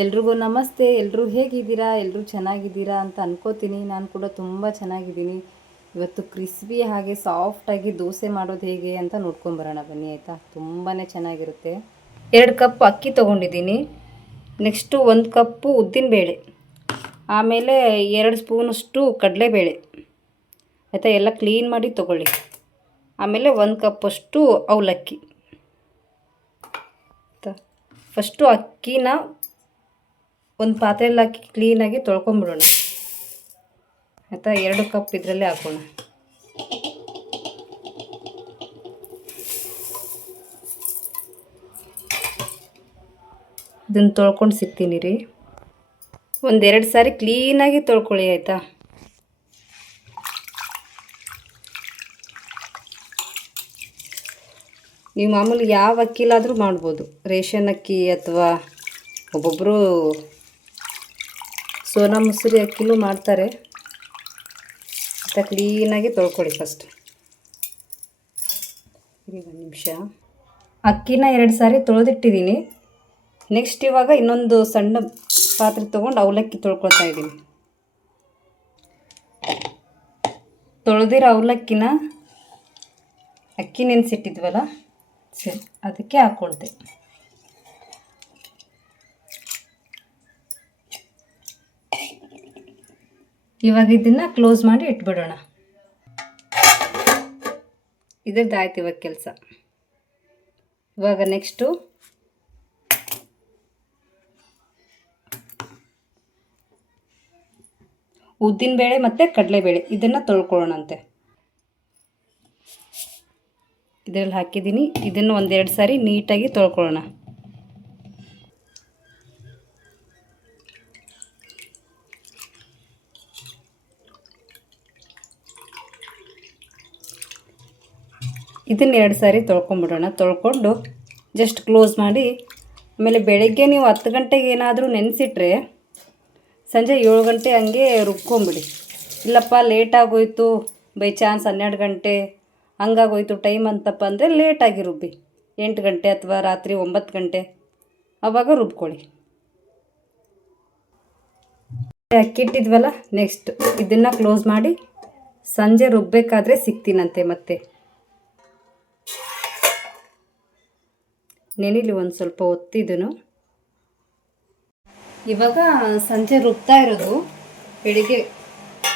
ಎಲ್ರಿಗೂ ನಮಸ್ತೆ. ಎಲ್ಲರೂ ಹೇಗಿದ್ದೀರಾ? ಎಲ್ಲರೂ ಚೆನ್ನಾಗಿದ್ದೀರಾ ಅಂತ ಅನ್ಕೋತೀನಿ. ನಾನು ಕೂಡ ತುಂಬ ಚೆನ್ನಾಗಿದ್ದೀನಿ. ಇವತ್ತು ಕ್ರಿಸ್ಪಿ ಹಾಗೆ ಸಾಫ್ಟಾಗಿ ದೋಸೆ ಮಾಡೋದು ಹೇಗೆ ಅಂತ ನೋಡ್ಕೊಂಬರೋಣ ಬನ್ನಿ, ಆಯಿತಾ? ತುಂಬಾ ಚೆನ್ನಾಗಿರುತ್ತೆ. 2 ಕಪ್ ಅಕ್ಕಿ ತೊಗೊಂಡಿದ್ದೀನಿ. ನೆಕ್ಸ್ಟು 1 ಕಪ್ಪು ಉದ್ದಿನಬೇಳೆ, ಆಮೇಲೆ 2 ಸ್ಪೂನಷ್ಟು ಕಡಲೆಬೇಳೆ, ಆಯಿತಾ? ಎಲ್ಲ ಕ್ಲೀನ್ ಮಾಡಿ ತೊಗೊಳ್ಳಿ. ಆಮೇಲೆ 1 ಕಪ್ಪಷ್ಟು ಅವಲಕ್ಕಿ. ಫಸ್ಟು ಅಕ್ಕಿನ ಒಂದು ಪಾತ್ರೆಯಲ್ಲಿ ಹಾಕಿ ಕ್ಲೀನಾಗಿ ತೊಳ್ಕೊಂಬಿಡೋಣ, ಆಯಿತಾ? 2 ಕಪ್ ಇದರಲ್ಲೇ ಹಾಕೋಣ. ಇದನ್ನು ತೊಳ್ಕೊಂಡು ಸಿಗ್ತೀನಿ ರೀ. 1-2 ಸಾರಿ ಕ್ಲೀನಾಗಿ ತೊಳ್ಕೊಳ್ಳಿ, ಆಯಿತಾ? ನೀವು ಮಾಮೂಲಿ ಯಾವ ಅಕ್ಕಿಲಾದರೂ ಮಾಡ್ಬೋದು, ರೇಷನ್ ಅಕ್ಕಿ ಅಥವಾ ಒಬ್ಬೊಬ್ಬರು ಸೋನಾ ಮಸೂರಿ ಅಕ್ಕಿಲೂ ಮಾಡ್ತಾರೆ. ಅಂತ ಕ್ಲೀನಾಗಿ ತೊಳ್ಕೊಳ್ಳಿ ಫಸ್ಟ್. 1 ನಿಮಿಷ. ಅಕ್ಕಿನ 2 ಸಾರಿ ತೊಳೆದಿಟ್ಟಿದ್ದೀನಿ. ನೆಕ್ಸ್ಟ್ ಇವಾಗ ಇನ್ನೊಂದು ಸಣ್ಣ ಪಾತ್ರೆ ತೊಗೊಂಡು ಅವಲಕ್ಕಿ ತೊಳ್ಕೊಳ್ತಾ ಇದ್ದೀನಿ. ತೊಳೆದಿರೋ ಅವಲಕ್ಕಿನ ಅಕ್ಕಿ ನೆನೆಸಿಟ್ಟಿದ್ವಲ್ಲ, ಸರಿ, ಅದಕ್ಕೆ ಹಾಕ್ಕೊಳ್ತೆ. ಇವಾಗ ಇದನ್ನು ಕ್ಲೋಸ್ ಮಾಡಿ ಇಟ್ಬಿಡೋಣ. ಇದ್ರದ್ದು ಆಯ್ತು ಇವಾಗ ಕೆಲಸ. ಇವಾಗ ನೆಕ್ಸ್ಟು ಉದ್ದಿನಬೇಳೆ ಮತ್ತು ಕಡಲೆಬೇಳೆ ಇದನ್ನು ತೊಳ್ಕೊಳ್ಳೋಣಂತೆ. ಇದರಲ್ಲಿ ಹಾಕಿದ್ದೀನಿ. ಇದನ್ನು 1-2 ಸಾರಿ ನೀಟಾಗಿ ತೊಳ್ಕೊಳ್ಳೋಣ. ಇದನ್ನು 2 ಸಾರಿ ತೊಳ್ಕೊಂಬಿಡೋಣ. ತೊಳ್ಕೊಂಡು ಜಸ್ಟ್ ಕ್ಲೋಸ್ ಮಾಡಿ, ಆಮೇಲೆ ಬೆಳಗ್ಗೆ ನೀವು 10 ಗಂಟೆಗೆ ಏನಾದರೂ ನೆನೆಸಿಟ್ರೆ ಸಂಜೆ 7 ಗಂಟೆ ಹಂಗೆ ರುಬ್ಕೊಂಬಿಡಿ. ಇಲ್ಲಪ್ಪ ಲೇಟಾಗೋಯ್ತು, ಬೈ ಚಾನ್ಸ್ 12 ಗಂಟೆ ಹಂಗಾಗೋಯ್ತು ಟೈಮ್ ಅಂತಪ್ಪ ಅಂದರೆ ಲೇಟಾಗಿ ರುಬ್ಬಿ, 8 ಗಂಟೆ ಅಥವಾ ರಾತ್ರಿ 9 ಗಂಟೆ ಆವಾಗ ರುಬ್ಕೊಳ್ಳಿ. ಅಕ್ಕಿಟ್ಟಿದ್ವಲ್ಲ, ನೆಕ್ಸ್ಟ್ ಇದನ್ನು ಕ್ಲೋಸ್ ಮಾಡಿ ಸಂಜೆ ರುಬ್ಬಬೇಕಾದ್ರೆ ಸಿಗ್ತೀನಂತೆ. ಮತ್ತೆ ನೆನಿಲಿ ಒಂದು ಸ್ವಲ್ಪ ಒತ್ತಿದನು. ಇವಾಗ ಸಂಜೆ ರುಬ್ತಾ ಇರೋದು, ಬೆಳಿಗ್ಗೆ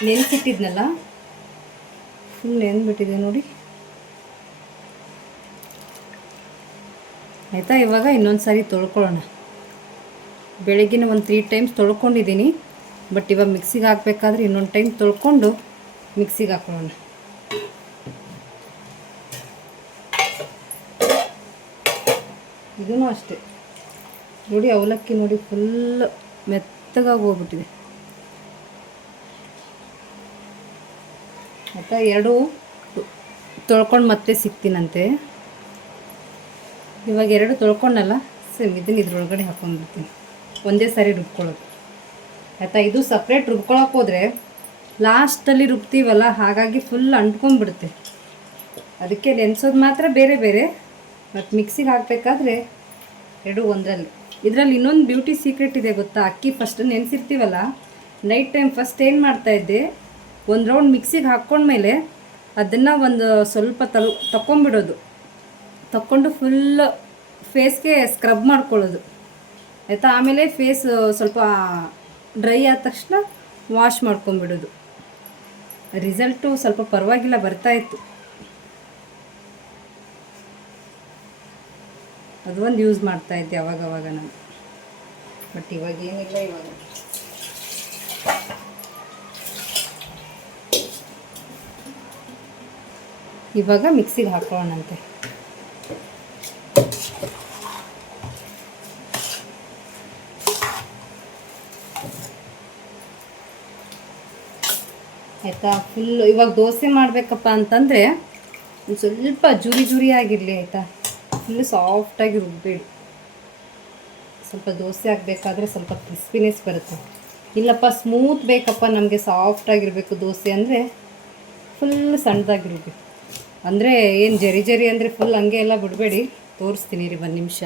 ನೆನೆಸಿಟ್ಟಿದ್ನಲ್ಲ, ಫುಲ್ ನೆಂದ್ಬಿಟ್ಟಿದೆ ನೋಡಿ, ಆಯಿತಾ? ಇವಾಗ ಇನ್ನೊಂದು ಸಾರಿ ತೊಳ್ಕೊಳ್ಳೋಣ. ಬೆಳಗ್ಗಿನ ಒಂದು 3 ಟೈಮ್ಸ್ ತೊಳ್ಕೊಂಡಿದ್ದೀನಿ, ಬಟ್ ಇವಾಗ ಮಿಕ್ಸಿಗೆ ಹಾಕಬೇಕಾದ್ರೆ ಇನ್ನೊಂದು ಟೈಮ್ ತೊಳ್ಕೊಂಡು ಮಿಕ್ಸಿಗೆ ಹಾಕೊಳ್ಳೋಣ. ಇದೂ ಅಷ್ಟೇ ನೋಡಿ, ಅವಲಕ್ಕಿ ನೋಡಿ ಫುಲ್ ಮೆತ್ತಗಾಗಿ ಹೋಗ್ಬಿಟ್ಟಿದೆ, ಆಯಿತಾ? 2 ತೊಳ್ಕೊಂಡು ಮತ್ತೆ ಸಿಗ್ತೀನಂತೆ. ಇವಾಗ 2 ತೊಳ್ಕೊಂಡಲ್ಲ, ಸೇಮ್ ಇದನ್ನು ಇದ್ರೊಳಗಡೆ ಹಾಕೊಂಡ್ಬಿಡ್ತೀನಿ. ಒಂದೇ ಸಾರಿ ರುಬ್ಕೊಳ್ಳೋದು, ಆಯಿತಾ? ಇದು ಸಪ್ರೇಟ್ ರುಬ್ಕೊಳಕ್ಕೆ ಹೋದರೆ ಲಾಸ್ಟಲ್ಲಿ ರುಬ್ತೀವಲ್ಲ, ಹಾಗಾಗಿ ಫುಲ್ ಅಂಟ್ಕೊಂಡ್ಬಿಡುತ್ತೆ. ಅದಕ್ಕೆ ನೆನೆಸೋದು ಮಾತ್ರ ಬೇರೆ ಬೇರೆ, ಮತ್ತು ಮಿಕ್ಸಿಗೆ ಹಾಕಬೇಕಾದ್ರೆ 2 ಒಂದರಲ್ಲಿ. ಇದರಲ್ಲಿ ಇನ್ನೊಂದು ಬ್ಯೂಟಿ ಸೀಕ್ರೆಟ್ ಇದೆ ಗೊತ್ತಾ? ಅಕ್ಕಿ ಫಸ್ಟ್ ನೆನೆಸಿರ್ತೀವಲ್ಲ, ನೈಟ್ ಟೈಮ್ ಫಸ್ಟ್ ಏನು ಮಾಡ್ತಾಯಿದ್ದೆ, 1 ರೌಂಡ್ ಮಿಕ್ಸಿಗೆ ಹಾಕ್ಕೊಂಡ್ಮೇಲೆ ಅದನ್ನು ಒಂದು ಸ್ವಲ್ಪ ತಗೊಂಬಿಡೋದು, ತಗೊಂಡು ಫುಲ್ ಫೇಸ್ಗೆ ಸ್ಕ್ರಬ್ ಮಾಡ್ಕೊಳ್ಳೋದು, ಆಯಿತಾ? ಆಮೇಲೆ ಫೇಸ್ ಸ್ವಲ್ಪ ಡ್ರೈ ಆದ ತಕ್ಷಣ ವಾಶ್ ಮಾಡ್ಕೊಂಬಿಡೋದು. ರಿಸಲ್ಟು ಸ್ವಲ್ಪ ಪರವಾಗಿಲ್ಲ ಬರ್ತಾಯಿತ್ತು. ಅದು ಒಂದು ಯೂಸ್ ಮಾಡ್ತಾಯಿದ್ದೆ ಅವಾಗವಾಗ ನಾನು, ಬಟ್ ಇವಾಗ ಏನಿಲ್ಲ. ಇವಾಗ ಮಿಕ್ಸಿಗೆ ಹಾಕೊಳ್ಳೋಣಂತೆ. ಆಯಿತಾ? ಫುಲ್ಲು ಇವಾಗ ದೋಸೆ ಮಾಡಬೇಕಪ್ಪ ಅಂತಂದರೆ ಒಂದು ಸ್ವಲ್ಪ ಜುರಿ ಆಗಿರಲಿ, ಆಯಿತಾ? ಫುಲ್ಲು ಸಾಫ್ಟಾಗಿ ರುಬ್ಬೇಡಿ. ಸ್ವಲ್ಪ ದೋಸೆ ಆಗಬೇಕಾದ್ರೆ ಸ್ವಲ್ಪ ಕ್ರಿಸ್ಪಿನೆಸ್ ಬರುತ್ತೆ. ಇಲ್ಲಪ್ಪ ಸ್ಮೂತ್ ಬೇಕಪ್ಪ ನಮಗೆ, ಸಾಫ್ಟಾಗಿರಬೇಕು ದೋಸೆ ಅಂದರೆ ಫುಲ್ ಸಣ್ಣದಾಗಿರಬೇಕು. ಅಂದರೆ ಏನು ಜರಿ ಅಂದರೆ ಫುಲ್ ಹಂಗೆ ಎಲ್ಲ ಬಿಡಬೇಡಿ. ತೋರಿಸ್ತೀನಿ ರೀ, 1 ನಿಮಿಷ.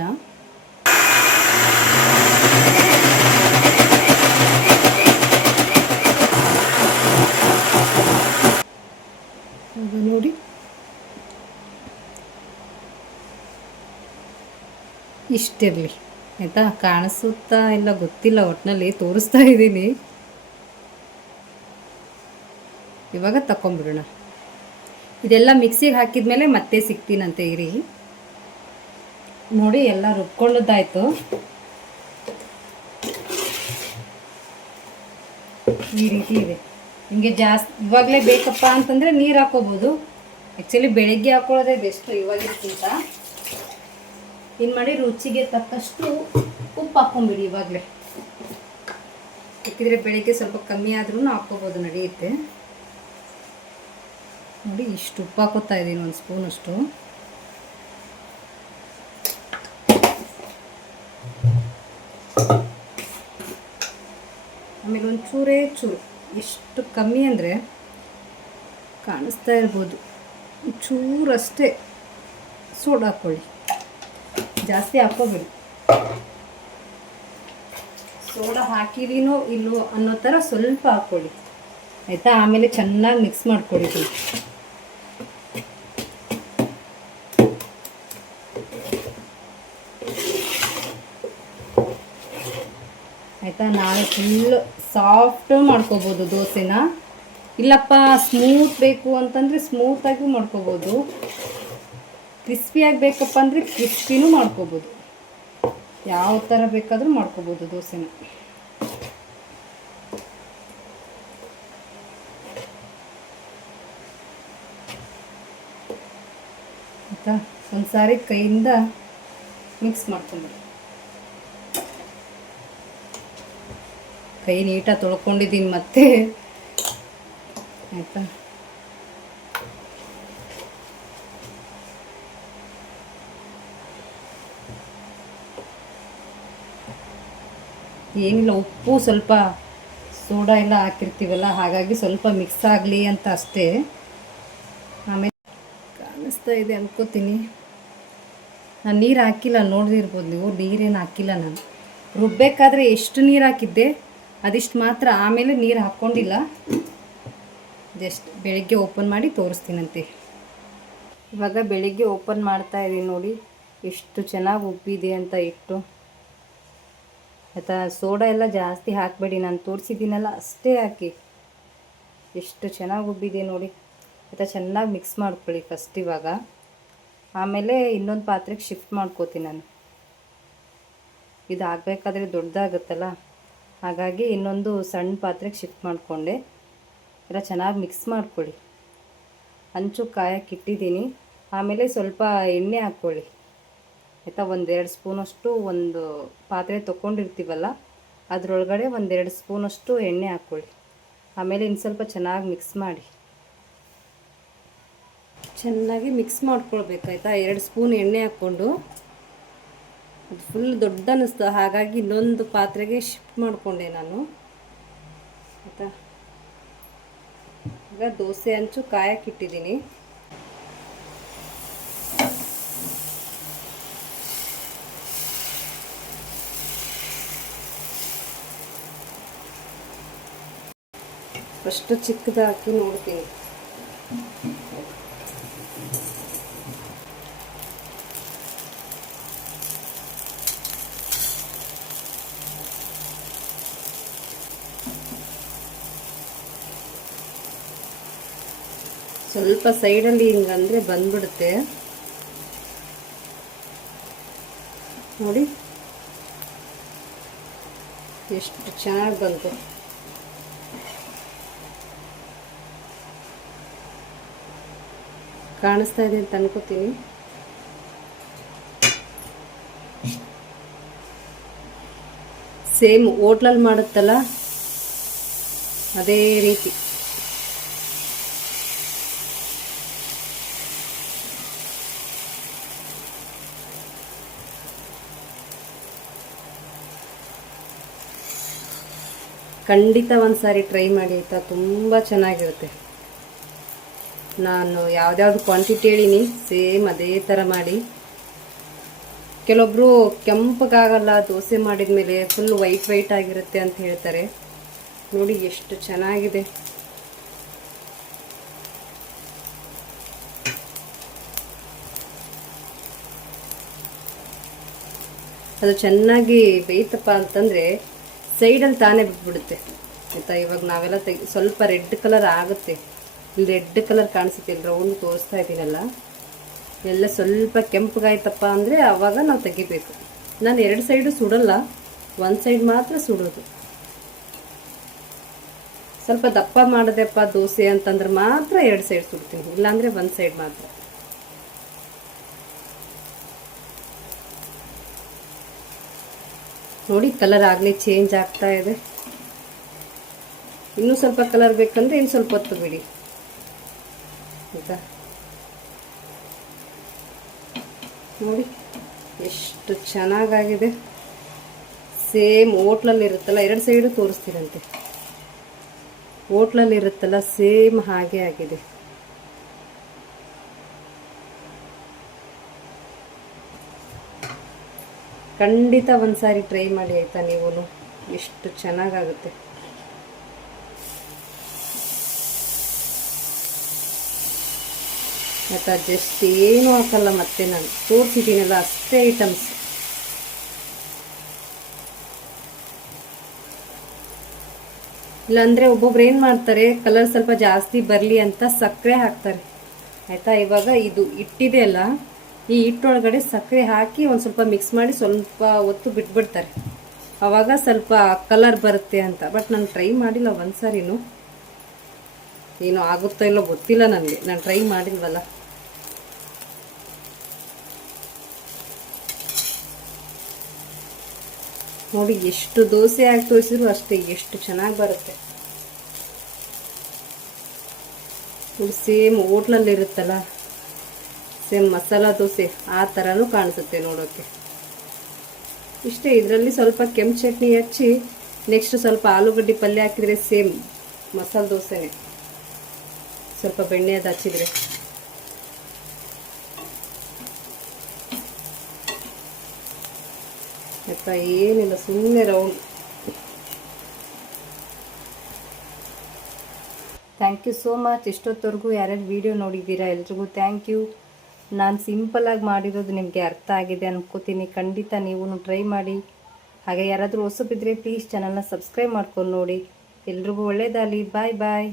ಇಷ್ಟಿರಲಿ ಆಯಿತಾ. ಕಾಣಿಸುತ್ತಾ ಇಲ್ಲ ಗೊತ್ತಿಲ್ಲ, ಒಟ್ಟಿನಲ್ಲಿ ತೋರಿಸ್ತಾ ಇದ್ದೀನಿ. ಇವಾಗ ತಗೊಂಬಿಡೋಣ. ಇದೆಲ್ಲ ಮಿಕ್ಸಿಗೆ ಹಾಕಿದ್ಮೇಲೆ ಮತ್ತೆ ಸಿಗ್ತೀನಂತೆ ಇರಿ. ನೋಡಿ ಎಲ್ಲ ರುಬ್ಕೊಳ್ಳೋದಾಯ್ತು. ಈ ರೀತಿ ಇದೆ. ನಿಮಗೆ ಜಾಸ್ತಿ ಇವಾಗಲೇ ಬೇಕಪ್ಪ ಅಂತಂದರೆ ನೀರು ಹಾಕೋಬೋದು. ಆ್ಯಕ್ಚುಲಿ ಬೆಳಗ್ಗೆ ಹಾಕೊಳ್ಳೋದೇ ಬೆಸ್ಟು ಇವಾಗಿರ್ಕಿಂತ. ಏನು ಮಾಡಿ, ರುಚಿಗೆ ತಕ್ಕಷ್ಟು ಉಪ್ಪು ಹಾಕ್ಕೊಂಬಿಡಿ ಇವಾಗಲೇ. ಬೇಕಿದ್ರೆ ಬೆಳಗ್ಗೆ ಸ್ವಲ್ಪ ಕಮ್ಮಿ ಆದ್ರೂ ಹಾಕ್ಕೋಬೋದು, ನಡೆಯುತ್ತೆ. ನೋಡಿ ಇಷ್ಟು ಉಪ್ಪು ಹಾಕೋತಾ ಇದ್ದೀನಿ, 1 ಸ್ಪೂನಷ್ಟು. ಆಮೇಲೆ ಚೂರು ಎಷ್ಟು ಕಮ್ಮಿ ಅಂದರೆ ಕಾಣಿಸ್ತಾ ಇರ್ಬೋದು, ಚೂರಷ್ಟೇ ಸೋಡಾ ಹಾಕ್ಕೊಳ್ಳಿ, ಜಾಸ್ತಿ ಹಾಕ್ಕೋಬೇಡಿ. ಸೋಡಾ ಹಾಕಿದೀನೋ ಇಲ್ಲವೋ ಅನ್ನೋ ಥರ ಸ್ವಲ್ಪ ಹಾಕ್ಕೊಳ್ಳಿ ಆಯಿತಾ. ಆಮೇಲೆ ಚೆನ್ನಾಗಿ ಮಿಕ್ಸ್ ಮಾಡ್ಕೊಳ್ಳಿ. ಆಯಿತಾ. ನಾಳೆ ಫುಲ್ ಸಾಫ್ಟ್ ಮಾಡ್ಕೋಬೋದು ದೋಸೆನ. ಇಲ್ಲಪ್ಪ ಸ್ಮೂತ್ ಬೇಕು ಅಂತಂದರೆ ಸ್ಮೂತಾಗಿ ಮಾಡ್ಕೋಬೋದು. ಕ್ರಿಸ್ಪಿಯಾಗಿ ಬೇಕಪ್ಪ ಅಂದರೆ ಕ್ರಿಸ್ಪಿನೂ ಮಾಡ್ಕೋಬೋದು. ಯಾವ ಥರ ಬೇಕಾದರೂ ಮಾಡ್ಕೋಬೋದು ದೋಸೆನ. ಆಯಿತಾ. ಒಂದು ಸಾರಿ ಕೈಯಿಂದ ಮಿಕ್ಸ್ ಮಾಡ್ಕೊಂಬಿಡಿ. ಕೈ ನೀಟಾಗಿ ತೊಳ್ಕೊಂಡಿದ್ದೀನಿ ಮತ್ತೆ ಆಯಿತಾ. ಏನಿಲ್ಲ, ಉಪ್ಪು ಸ್ವಲ್ಪ ಸೋಡಾ ಎಲ್ಲ ಹಾಕಿರ್ತೀವಲ್ಲ, ಹಾಗಾಗಿ ಸ್ವಲ್ಪ ಮಿಕ್ಸ್ ಆಗಲಿ ಅಂತ ಅಷ್ಟೇ. ಆಮೇಲೆ ಕಾಣಿಸ್ತಾ ಇದೆ ಅನ್ಕೋತೀನಿ. ನಾನು ನೀರು ಹಾಕಿಲ್ಲ, ನೋಡಿದಿರ್ಬೋದು ನೀವು, ನೀರೇನು ಹಾಕಿಲ್ಲ. ನಾನು ರುಬ್ಬೇಕಾದ್ರೆ ಎಷ್ಟು ನೀರು ಹಾಕಿದ್ದೆ ಅದಿಷ್ಟು ಮಾತ್ರ, ಆಮೇಲೆ ನೀರು ಹಾಕ್ಕೊಂಡಿಲ್ಲ. ಜಸ್ಟ್ ಬೆಳಗ್ಗೆ ಓಪನ್ ಮಾಡಿ ತೋರಿಸ್ತೀನಂತೆ. ಇವಾಗ ಬೆಳಿಗ್ಗೆ ಓಪನ್ ಮಾಡ್ತಾ ಇದ್ದೀನಿ ನೋಡಿ, ಎಷ್ಟು ಚೆನ್ನಾಗಿ ಉಬ್ಬಿದೆ ಅಂತ ಇಟ್ಟು ಆಯಿತಾ. ಸೋಡಾ ಎಲ್ಲ ಜಾಸ್ತಿ ಹಾಕಬೇಡಿ, ನಾನು ತೋರಿಸಿದ್ದೀನಲ್ಲ ಅಷ್ಟೇ ಹಾಕಿ. ಎಷ್ಟು ಚೆನ್ನಾಗಿ ಉಬ್ಬಿದೆ ನೋಡಿ ಆಯಿತಾ. ಚೆನ್ನಾಗಿ ಮಿಕ್ಸ್ ಮಾಡ್ಕೊಳ್ಳಿ ಫಸ್ಟ್ ಇವಾಗ. ಆಮೇಲೆ ಇನ್ನೊಂದು ಪಾತ್ರೆಗೆ ಶಿಫ್ಟ್ ಮಾಡ್ಕೋತೀನಿ ನಾನು. ಇದು ಆಗಬೇಕಾದ್ರೆ ದೊಡ್ಡದಾಗುತ್ತಲ್ಲ, ಹಾಗಾಗಿ ಇನ್ನೊಂದು ಸಣ್ಣ ಪಾತ್ರೆಗೆ ಶಿಫ್ಟ್ ಮಾಡಿಕೊಂಡೆ. ಎಲ್ಲ ಚೆನ್ನಾಗಿ ಮಿಕ್ಸ್ ಮಾಡ್ಕೊಳ್ಳಿ. ಹಂಚು ಕಾಯಕ್ಕೆ ಇಟ್ಟಿದ್ದೀನಿ. ಆಮೇಲೆ ಸ್ವಲ್ಪ ಎಣ್ಣೆ ಹಾಕ್ಕೊಳ್ಳಿ ಆಯಿತಾ. 1-2 ಸ್ಪೂನಷ್ಟು, ಒಂದು ಪಾತ್ರೆ ತೊಗೊಂಡಿರ್ತೀವಲ್ಲ ಅದರೊಳಗಡೆ 1-2 ಸ್ಪೂನಷ್ಟು ಎಣ್ಣೆ ಹಾಕ್ಕೊಳ್ಳಿ. ಆಮೇಲೆ ಇನ್ನು ಸ್ವಲ್ಪ ಚೆನ್ನಾಗಿ ಮಿಕ್ಸ್ ಮಾಡಿ. ಚೆನ್ನಾಗಿ ಮಿಕ್ಸ್ ಮಾಡ್ಕೊಳ್ಬೇಕಾಯ್ತಾ. 2 ಸ್ಪೂನ್ ಎಣ್ಣೆ ಹಾಕ್ಕೊಂಡು, ಅದು ಫುಲ್ ದೊಡ್ಡ ಅನ್ನಿಸ್ತು, ಹಾಗಾಗಿ ಇನ್ನೊಂದು ಪಾತ್ರೆಗೆ ಶಿಫ್ಟ್ ಮಾಡಿಕೊಂಡೆ ನಾನು ಆಯಿತಾ. ಈಗ ದೋಸೆ ಹಂಚು ಕಾಯಕ್ಕೆ ಇಟ್ಟಿದ್ದೀನಿ. ಫಸ್ಟು ಚಿಕ್ಕದಾಕಿ ನೋಡ್ತೀನಿ. ಸ್ವಲ್ಪ ಸೈಡಲ್ಲಿ ಹಿಂಗಂದರೆ ಬಂದ್ಬಿಡುತ್ತೆ ನೋಡಿ, ಎಷ್ಟು ಚೆನ್ನಾಗಿ ಬಂತು. ಕಾಣಿಸ್ತಾ ಇದೆ ಅಂತ ಅನ್ಕೋತೀನಿ. ಸೇಮ್ ಹೋಟ್ಲಲ್ಲಿ ಮಾಡುತ್ತಲ್ಲ ಅದೇ ರೀತಿ. ಖಂಡಿತ ಒಂದು ಸಾರಿ ಟ್ರೈ ಮಾಡಿ ಆಯಿತಾ. ತುಂಬ ಚೆನ್ನಾಗಿರುತ್ತೆ. ನಾನು ಯಾವ್ದ್ಯಾವ್ದು ಕ್ವಾಂಟಿಟಿ ಹೇಳೀನಿ ಸೇಮ್ ಅದೇ ಥರ ಮಾಡಿ. ಕೆಲವೊಬ್ಬರು ಕೆಂಪಗಾಗಲ್ಲ ದೋಸೆ ಮಾಡಿದ ಮೇಲೆ, ಫುಲ್ ವೈಟ್ ಆಗಿರುತ್ತೆ ಅಂತ ಹೇಳ್ತಾರೆ. ನೋಡಿ ಎಷ್ಟು ಚೆನ್ನಾಗಿದೆ. ಅದು ಚೆನ್ನಾಗಿ ಬೇಯ್ತಪ್ಪ ಅಂತಂದರೆ ಸೈಡಲ್ಲಿ ತಾನೇ ಬಿಟ್ಬಿಡುತ್ತೆ ಆಯಿತಾ. ಇವಾಗ ನಾವೆಲ್ಲ ಸ್ವಲ್ಪ ರೆಡ್ ಕಲರ್ ಆಗುತ್ತೆ, ಇಲ್ಲಿ ರೆಡ್ ಕಲರ್ ಕಾಣಿಸುತ್ತೆ, ಇಲ್ಲಿ ರೌಂಡ್ ತೋರಿಸ್ತಾ ಇದ್ದೀನಲ್ಲ, ಎಲ್ಲ ಸ್ವಲ್ಪ ಕೆಂಪಗಾಯ್ತಪ್ಪ ಅಂದರೆ ಆವಾಗ ನಾವು ತೆಗಿಬೇಕು. ನಾನು 2 ಸೈಡು ಸುಡಲ್ಲ, 1 ಸೈಡ್ ಮಾತ್ರ ಸುಡೋದು. ಸ್ವಲ್ಪ ದಪ್ಪ ಮಾಡೋದಪ್ಪ ದೋಸೆ ಅಂತಂದ್ರೆ ಮಾತ್ರ 2 ಸೈಡ್ ಸುಡ್ತೀನಿ, ಇಲ್ಲಾಂದರೆ 1 ಸೈಡ್ ಮಾತ್ರ. ನೋಡಿ ಕಲರ್ ಆಗಲೇ ಚೇಂಜ್ ಆಗ್ತಾ ಇದೆ. ಇನ್ನೂ ಸ್ವಲ್ಪ ಕಲರ್ ಬೇಕಂದ್ರೆ ಇನ್ನು ಸ್ವಲ್ಪ ಹೊತ್ತು ಬಿಡಿ ಆಯಿತಾ. ನೋಡಿ ಎಷ್ಟು ಚೆನ್ನಾಗಾಗಿದೆ. ಸೇಮ್ ಹೋಟ್ಲಲ್ಲಿ ಇರುತ್ತಲ್ಲ, 2 ಸೈಡು ತೋರಿಸ್ತೀರಂತೆ, ಹೋಟ್ಲಲ್ಲಿ ಇರುತ್ತಲ್ಲ ಸೇಮ್ ಹಾಗೆ ಆಗಿದೆ. ಖಂಡಿತ ಒಂದ್ಸಾರಿ ಟ್ರೈ ಮಾಡಿ ಆಯಿತಾ ನೀವು, ಎಷ್ಟು ಚೆನ್ನಾಗಾಗುತ್ತೆ. ಆಯಿತಾ, ಜಸ್ಟ್ ಏನೂ ಹಾಕಲ್ಲ, ಮತ್ತೆ ನಾನು ತೋರಿಸಿದ್ದೀನಲ್ಲ ಅಷ್ಟೇ ಐಟಮ್ಸ್. ಇಲ್ಲಾಂದರೆ ಒಬ್ಬೊಬ್ರು ಏನು ಮಾಡ್ತಾರೆ, ಕಲರ್ ಸ್ವಲ್ಪ ಜಾಸ್ತಿ ಬರಲಿ ಅಂತ ಸಕ್ಕರೆ ಹಾಕ್ತಾರೆ ಆಯಿತಾ. ಇವಾಗ ಇದು ಹಿಟ್ಟಿದೆ ಅಲ್ಲ, ಈ ಹಿಟ್ಟೊಳಗಡೆ ಸಕ್ಕರೆ ಹಾಕಿ ಒಂದು ಸ್ವಲ್ಪ ಮಿಕ್ಸ್ ಮಾಡಿ ಸ್ವಲ್ಪ ಹೊತ್ತು ಬಿಟ್ಬಿಡ್ತಾರೆ, ಆವಾಗ ಸ್ವಲ್ಪ ಕಲರ್ ಬರುತ್ತೆ ಅಂತ. ಬಟ್ ನಾನು ಟ್ರೈ ಮಾಡಿಲ್ಲ ಒಂದ್ಸರಿನೂ, ಏನೋ ಆಗುತ್ತೋ ಇಲ್ಲೋ ಗೊತ್ತಿಲ್ಲ ನನಗೆ, ನಾನು ಟ್ರೈ ಮಾಡಿಲ್ವಲ್ಲ. ನೋಡಿ ಎಷ್ಟು ದೋಸೆ ಹಾಕಿ ತೋರಿಸಿದ್ರು ಅಷ್ಟೇ, ಎಷ್ಟು ಚೆನ್ನಾಗಿ ಬರುತ್ತೆ. ಸೇಮ್ ಹೋಟ್ಲಲ್ಲಿ ಇರುತ್ತಲ್ಲ, ಸೇಮ್ ಮಸಾಲ ದೋಸೆ ಆ ಥರನೂ ಕಾಣಿಸುತ್ತೆ ನೋಡೋಕ್ಕೆ. ಇಷ್ಟೇ, ಇದರಲ್ಲಿ ಸ್ವಲ್ಪ ಕೆಂಪು ಚಟ್ನಿ ಹಚ್ಚಿ ನೆಕ್ಸ್ಟ್ ಸ್ವಲ್ಪ ಆಲೂಗಡ್ಡೆ ಪಲ್ಯ ಹಾಕಿದರೆ ಸೇಮ್ ಮಸಾಲ ದೋಸೆನೇ, ಸ್ವಲ್ಪ ಬೆಣ್ಣೆ ಅದು ಹಚ್ಚಿದರೆ. ಆಯಿತಾ, ಏನಿಲ್ಲ, ಸುಮ್ಮನೆ round. Thank you so much. ಇಷ್ಟೊತ್ತವರೆಗೂ ಯಾರ್ಯಾರು ವಿಡಿಯೋ ನೋಡಿದ್ದೀರಾ ಎಲ್ರಿಗೂ ಥ್ಯಾಂಕ್ ಯು. ನಾನು ಸಿಂಪಲಾಗಿ ಮಾಡಿರೋದು ನಿಮಗೆ ಅರ್ಥ ಆಗಿದೆ ಅನ್ಕೋತೀನಿ. ಖಂಡಿತ ನೀವು ಟ್ರೈ ಮಾಡಿ. ಹಾಗೆ ಯಾರಾದರೂ ಹೊಸಬಿದ್ದರೆ ಪ್ಲೀಸ್ ಚಾನಲ್ನ ಸಬ್ಸ್ಕ್ರೈಬ್ ಮಾಡ್ಕೊಂಡು ನೋಡಿ. ಎಲ್ರಿಗೂ ಒಳ್ಳೆಯದಾಗಲಿ. ಬಾಯ್ ಬಾಯ್.